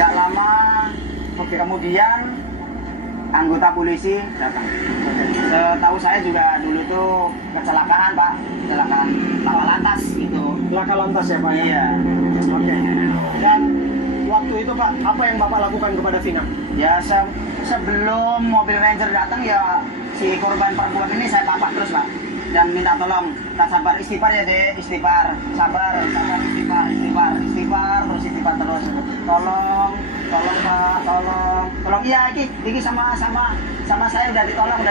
Tidak lama, kemudian anggota polisi datang. Setahu saya juga dulu tuh kecelakaan Pak, kecelakaan laka lantas gitu. Laka lantas ya Pak? Iya. Oke. Dan waktu itu Pak, apa yang Bapak lakukan kepada Vina? Ya sebelum mobil Ranger datang ya si korban perempuan ini saya tapak terus Pak. Dan minta tolong, tak sabar, istighfar ya Dek, istighfar, sabar, terus istighfar terus. Tolong Pak, tolong. Iya, iki sama saya udah ditolong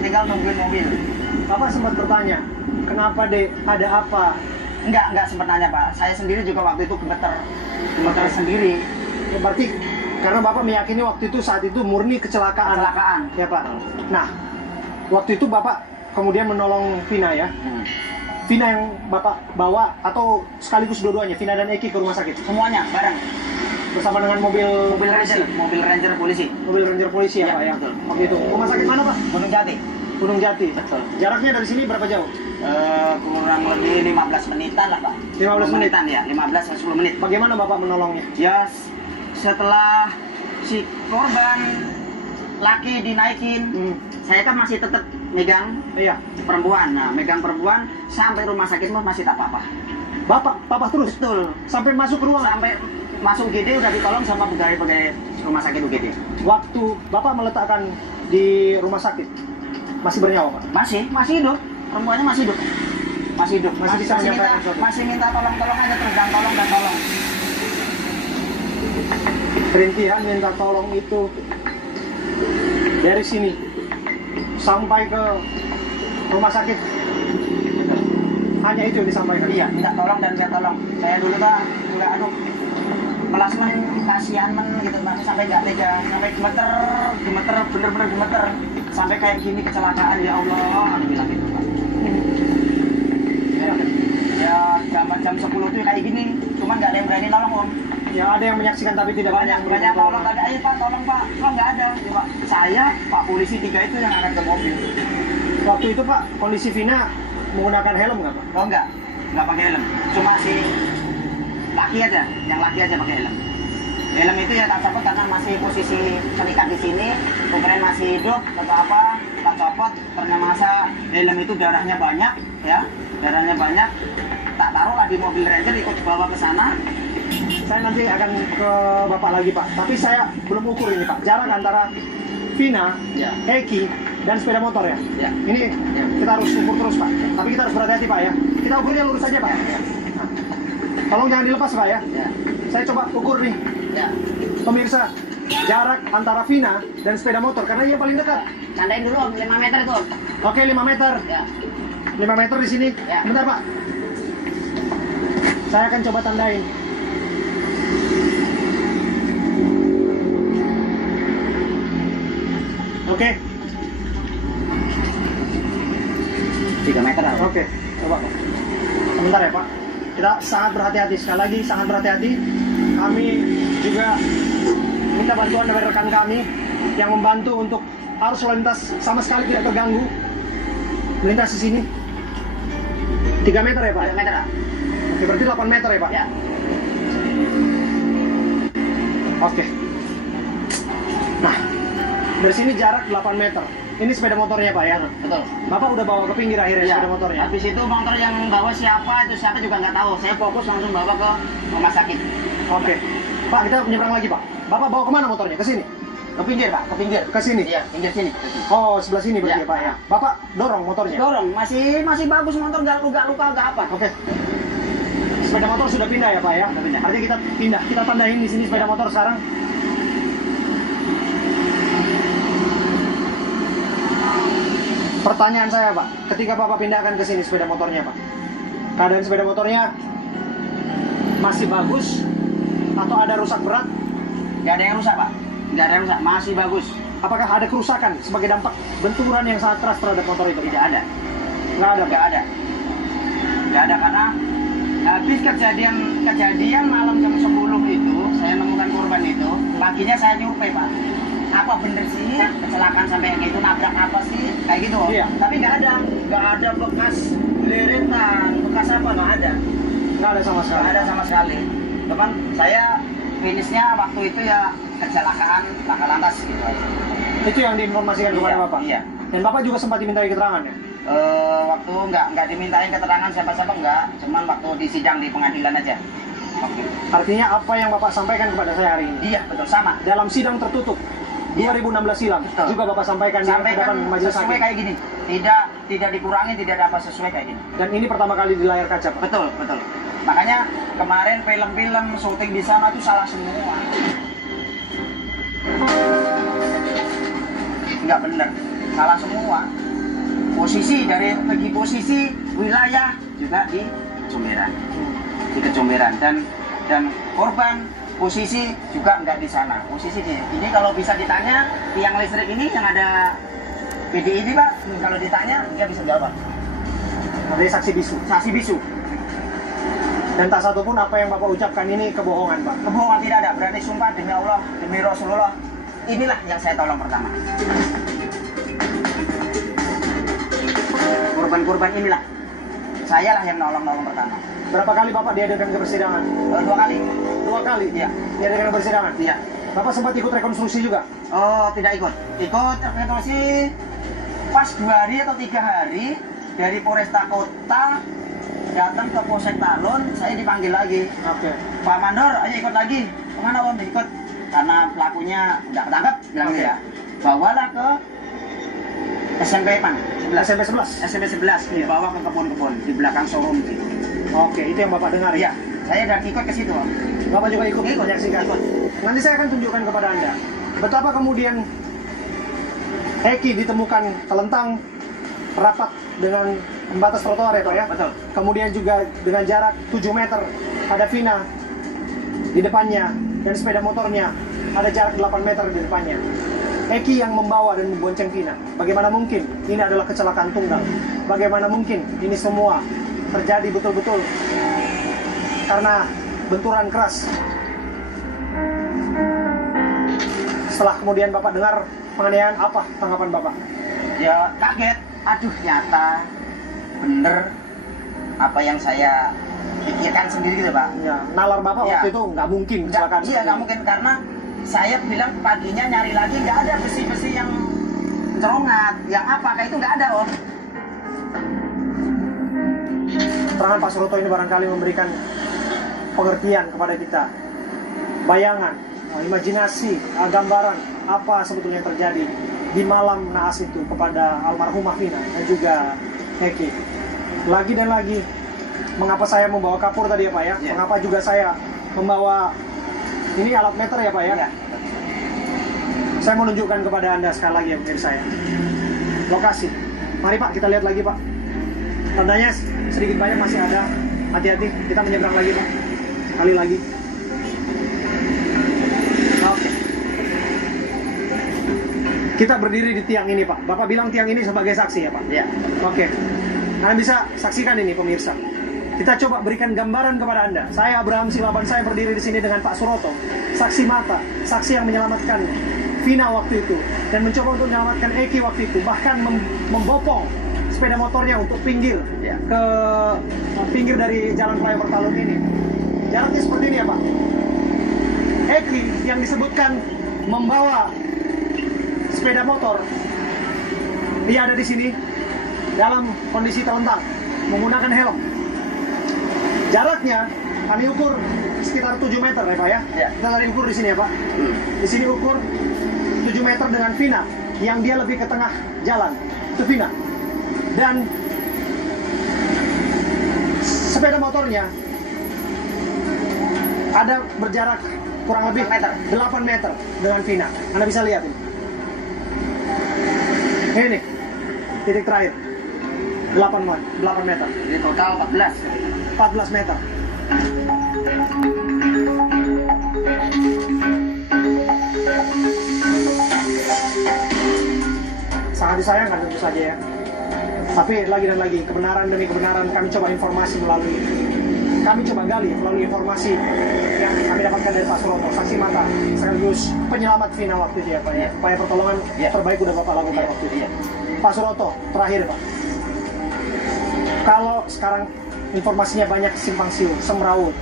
tinggal nungguin mobil. Bapak sempat bertanya, kenapa Dek, ada apa? Enggak sempat nanya Pak, saya sendiri juga waktu itu gemeter sendiri. Ya, berarti karena Bapak meyakini waktu itu saat itu murni kecelakaan. Ya Pak. Nah, waktu itu Bapak kemudian menolong Vina ya. Vina yang Bapak bawa atau sekaligus dua-duanya, Vina dan Eki ke rumah sakit? Semuanya bareng. Bersama dengan mobil Ranger polisi. Mobil Ranger polisi ya Pak ya? Betul. Oke itu. Rumah sakit mana Pak? Gunung Jati. Gunung Jati. Betul. Jaraknya dari sini berapa jauh? Kurang lebih 15 menitan lah Pak. 15 menitan ya, 15-10 menit. Bagaimana Bapak menolongnya? Ya setelah si korban laki dinaikin, saya kan masih tetap megang perempuan. Nah, megang perempuan sampai rumah sakit masih tak apa-apa. Bapak terus? Betul. Sampai masuk ke ruang? Sampai masuk UGD udah ditolong sama pegawai rumah sakit UGD. Waktu Bapak meletakkan di rumah sakit, masih bernyawa Pak? Masih hidup. Perempuannya masih hidup. Masih bisa menyampaikan sesuatu? Masih minta tolong aja terus, dan tolong. Berhenti ya, minta tolong itu dari sini sampai ke rumah sakit. Hanya itu yang disampaikan? Iya, minta tolong dan minta tolong. Saya dulu Pak, juga melasmen kasihan gitu Pak, sampai nggak tega, sampai gemeter, bener-bener gemeter, sampai kayak gini kecelakaan ya Allah, aku bilang gitu Pak. Ya jam 10 tuh kayak gini, cuman nggak ada yang berani nolong Om. Ya ada yang menyaksikan tapi tidak banyak tolong, ayo Pak, tolong Pak, kok nggak ada? Ya, Pak. Saya, Pak polisi 3 itu yang angkat ke mobil. Waktu itu Pak, kondisi Vina menggunakan helm nggak Pak? Oh nggak pakai helm, cuma si laki aja, yang laki aja pakai helm. Helm itu ya tak copot karena masih posisi terikat di sini, kemudian masih hidup atau apa, tak copot. Ternyata helm itu darahnya banyak, ya, tak taruhlah di mobil Ranger, ikut bawa ke sana. Saya nanti akan ke Bapak lagi Pak, tapi saya belum ukur ini Pak, jarak antara Vina, Eki, dan sepeda motor ya? Ini kita harus ukur terus Pak, tapi kita harus berhati-hati Pak ya. Kita ukurnya lurus saja Pak. Nah, tolong jangan dilepas Pak ya. Saya coba ukur nih, pemirsa, jarak antara Vina dan sepeda motor, karena ia paling dekat. Tandain dulu Om, 5 meter itu Om. Oke, 5 meter. 5 meter di sini. Bentar Pak. Saya akan coba tandain. Oke. 3 meter lah. Oke, coba Pak. Sebentar ya Pak. Kita sangat berhati-hati, sekali lagi sangat berhati-hati. Kami juga minta bantuan dari rekan kami yang membantu untuk arus lalu lintas sama sekali tidak terganggu. Melintas di sini. 3 meter ya Pak? 3 meter lah. Oke, berarti 8 meter ya Pak? Ya. Oke. Nah, dari sini jarak 8 meter. Ini sepeda motornya Pak ya? Betul. Bapak udah bawa ke pinggir akhirnya sepeda motornya? Habis itu motor yang bawa siapa juga nggak tahu. Saya fokus langsung bawa ke rumah sakit. Oke. Pak, kita menyeberang lagi Pak. Bapak bawa kemana motornya? Ke sini? Ke pinggir Pak, ke pinggir. Ke sini? Iya, pinggir sini. Oh, sebelah sini berarti ya Pak ya? Bapak dorong motornya? Dorong, masih bagus motor, nggak luka, nggak apa. Oke. Sepeda motor sudah pindah ya Pak ya? Sudah pindah. Artinya kita pindah, kita tandain di sini sepeda motor sekarang. Pertanyaan saya Pak, ketika Bapak pindahkan ke sini sepeda motornya Pak, keadaan sepeda motornya masih bagus atau ada rusak berat? Nggak ada yang rusak Pak, nggak ada yang rusak, masih bagus. Apakah ada kerusakan sebagai dampak benturan yang sangat keras terhadap motor itu? Tidak ada. Nggak ada? Nggak ada karena habis kejadian malam jam 10 itu, saya menemukan korban itu, paginya saya nyupai Pak. Apa bener sih kecelakaan sampai yang gitu, nabrak apa sih kayak gitu Om. Iya. Tapi nggak ada bekas leretan, bekas apa, nggak ada Nggak ada sama sekali. nggak ada sama sekali. Teman saya finishnya waktu itu ya kecelakaan laka lantas gitu aja. Itu yang diinformasikan kepada Iya, Bapak? iya. Dan Bapak juga sempat dimintai keterangan ya? Waktu nggak dimintain keterangan siapa-siapa enggak, cuman waktu di sidang di pengadilan aja. Waktu itu. Artinya apa yang Bapak sampaikan kepada saya hari ini? Iya, betul sama. Dalam sidang tertutup Iya. 2016 silam Betul. juga Bapak sampaikan di Sampaikan hadapan majelis sesuai hakim. kayak gini. Tidak dikurangi, tidak ada apa, sesuai kayak gini. Dan ini pertama kali di layar kaca, Pak. Betul, betul. Makanya kemarin film-film syuting di sana tuh salah semua. Nggak bener, salah semua. Posisi dari segi posisi wilayah juga di Kecomberan dan korban posisi juga nggak di sana. Posisi ini kalau bisa ditanya tiang listrik ini yang ada PD ini Pak, kalau ditanya dia bisa jawab. Ada saksi bisu. Saksi bisu. Dan tak satu pun apa yang Bapak ucapkan ini kebohongan, Pak. Kebohongan tidak ada, berarti sumpah demi Allah, demi Rasulullah. Inilah yang saya tolong pertama. Korban-korban inilah. Saya lah yang nolong pertama. Berapa kali Bapak diadakan ke persidangan? 2 kali. 2 kali? Iya. Diadakan ke persidangan? Iya. Bapak sempat ikut rekonstruksi juga? Oh, tidak ikut. Ikut rekonstruksi pas 2 hari atau 3 hari dari Polresta Kota datang ke Polsek Talun, saya dipanggil lagi. Oke. Pak Mandor, ayo ikut lagi. Kemana Om? Ikut. Karena pelakunya udah ketangkap, bilang Oke. ya. Bawalah ke SMP Pan. SMP 11? SMP 11 dibawa ke kebun-kebun di belakang showroom situ. Oke, itu yang Bapak dengar Iya, ya? saya dan ikut ke situ. Om. Bapak juga ikut Ikut, menyaksikan? ikut. Nanti saya akan tunjukkan kepada Anda betapa kemudian Eki ditemukan telentang rapat dengan pembatas trotoar ya Pak ya? Betul. Kemudian juga dengan jarak 7 meter ada Vina di depannya dan sepeda motornya ada jarak 8 meter di depannya. Eki yang membawa dan membonceng Vina. Bagaimana mungkin ini adalah kecelakaan tunggal? Bagaimana mungkin ini semua terjadi betul-betul karena benturan keras? Setelah kemudian Bapak dengar penganiayaan, apa tanggapan Bapak? Ya kaget. Aduh, nyata bener apa yang saya pikirkan sendiri gitu Pak. Ya, nalar Bapak Ya. waktu itu nggak mungkin kecelakaan. Iya, seperti nggak ini. mungkin karena saya bilang paginya nyari lagi nggak ada besi-besi yang cerongat, yang apa kayak itu nggak ada Om. Keterangan Pak Suroto ini barangkali memberikan pengertian kepada kita, bayangan, imajinasi, gambaran apa sebetulnya yang terjadi di malam naas itu kepada almarhumah Vina dan juga Eki. Lagi dan lagi, mengapa saya membawa kapur tadi ya Pak ya? Iya. Mengapa juga saya membawa ini alat meter ya Pak ya? Iya. Saya mau menunjukkan kepada Anda sekali lagi ya pemirsa saya. Lokasi. Mari Pak, kita lihat lagi Pak. Tandanya sedikit banyak masih ada. Hati-hati, kita menyeberang lagi Pak. Kali lagi. Oke. Kita berdiri di tiang ini Pak. Bapak bilang tiang ini sebagai saksi ya Pak? Iya. Oke. Kalian bisa saksikan ini pemirsa. Kita coba berikan gambaran kepada Anda. Saya Abraham Silaban, saya berdiri di sini dengan Pak Suroto, saksi mata, saksi yang menyelamatkan Vina waktu itu dan mencoba untuk menyelamatkan Eki waktu itu, bahkan membopong sepeda motornya untuk pinggir Ya. ke pinggir dari jalan flyover Talun ini. Jaraknya seperti ini ya Pak. Eki yang disebutkan membawa sepeda motor, dia ada di sini dalam kondisi terlentang menggunakan helm. Jaraknya kami ukur sekitar 7 meter ya Pak ya. Ya. Kita tadi ukur di sini ya Pak. Di sini ukur 7 meter dengan Vina yang dia lebih ke tengah jalan. Itu Vina. Dan sepeda motornya ada berjarak kurang lebih 8 meter dengan Vina. Anda bisa lihat ini. Ini titik terakhir 8 meter. Jadi total 14 meter. Sangat disayangkan tentu saja ya. Tapi lagi dan lagi, kebenaran demi kebenaran kami coba informasi kami coba gali melalui informasi yang kami dapatkan dari Pak Suroto, saksi mata sekaligus penyelamat Vina waktu itu ya Pak ya. Upaya pertolongan terbaik udah Bapak lakukan waktu itu. Pak Suroto, terakhir Pak. Kalau sekarang informasinya banyak simpang siur, semrawut.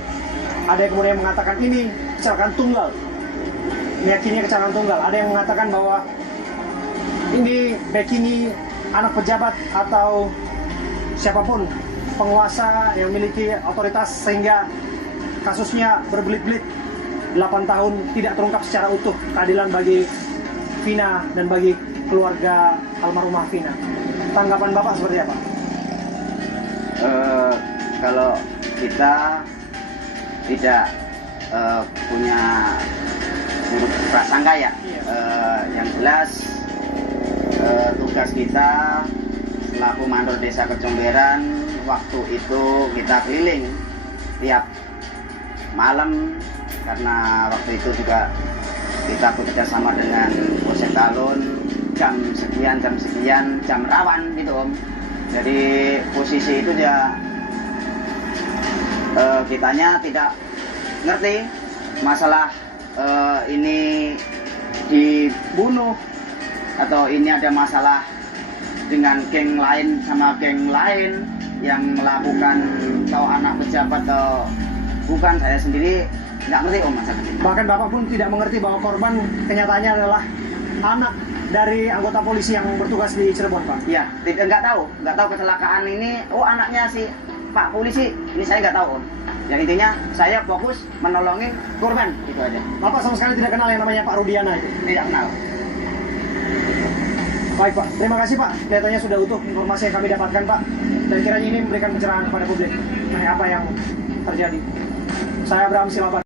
Ada yang kemudian mengatakan ini kecelakaan tunggal. Meyakini kecelakaan tunggal. Ada yang mengatakan bahwa ini Becky ini anak pejabat atau siapapun penguasa yang memiliki otoritas sehingga kasusnya berbelit-belit 8 tahun tidak terungkap secara utuh keadilan bagi Vina dan bagi keluarga almarhumah Vina. Tanggapan Bapak seperti apa? Kalau kita tidak punya prasangka ya, yang jelas tugas kita selaku mandor desa Kecomberan waktu itu kita keliling tiap malam karena waktu itu juga kita bekerja sama dengan Polsek Talun jam sekian, jam rawan gitu Om. Jadi posisi itu ya kitanya tidak ngerti masalah ini dibunuh atau ini ada masalah dengan geng lain sama geng lain yang melakukan atau anak pejabat atau bukan, saya sendiri nggak ngerti Om masalah ini. Bahkan Bapak pun tidak mengerti bahwa korban kenyataannya adalah anak dari anggota polisi yang bertugas di Cirebon, Pak. Iya, nggak tahu kecelakaan ini. Oh, anaknya si Pak polisi, ini saya nggak tahu Om. Yang intinya saya fokus menolongin korban, itu aja. Bapak sama sekali tidak kenal yang namanya Pak Rudiana itu? Tidak kenal. Baik Pak, terima kasih Pak. Kelihatannya sudah utuh informasi yang kami dapatkan Pak. Dan kiranya ini memberikan pencerahan kepada publik mengenai apa yang terjadi. Saya Abraham Silaban.